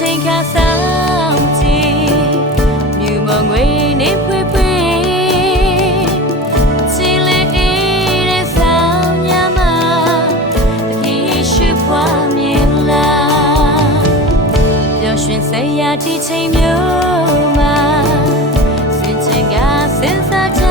ချိန်ခါဆောင်ကြည့်မြူမငွေနေဖွေဖွေချီလေးအေးတဲ့ဆောင်ညမတကယ်ရှိပွားမြင်လားပျော်ရွှင်စရာဒီချိန်မျိုးမှာစင်ချင်ကစင်စား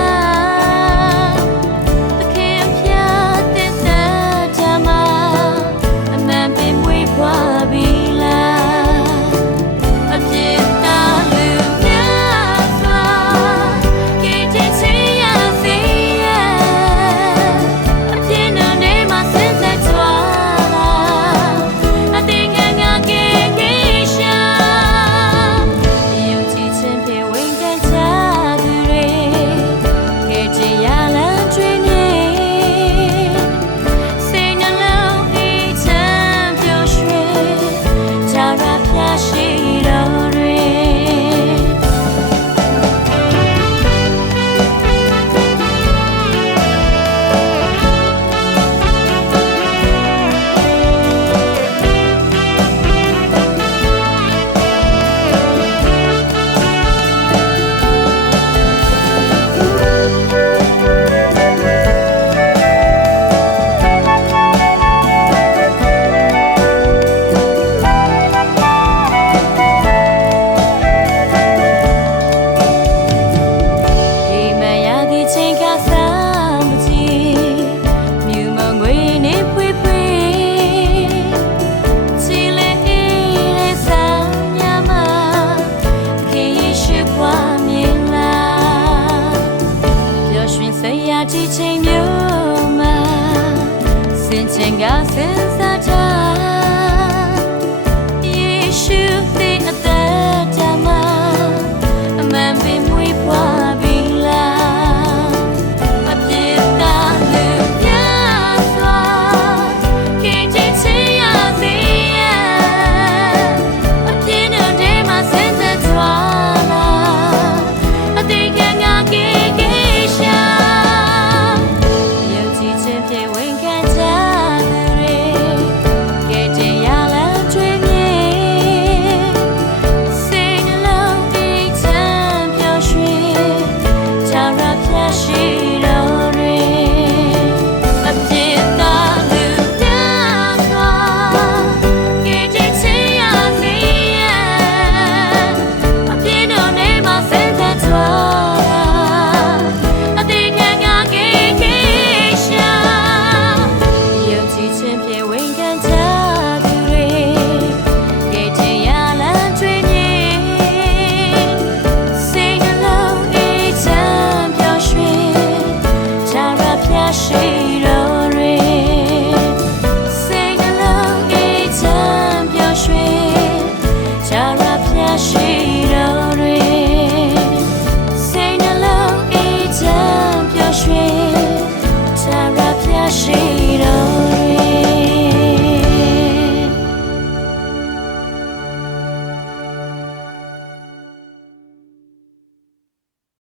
င်ခြင်းကစင်စားချာ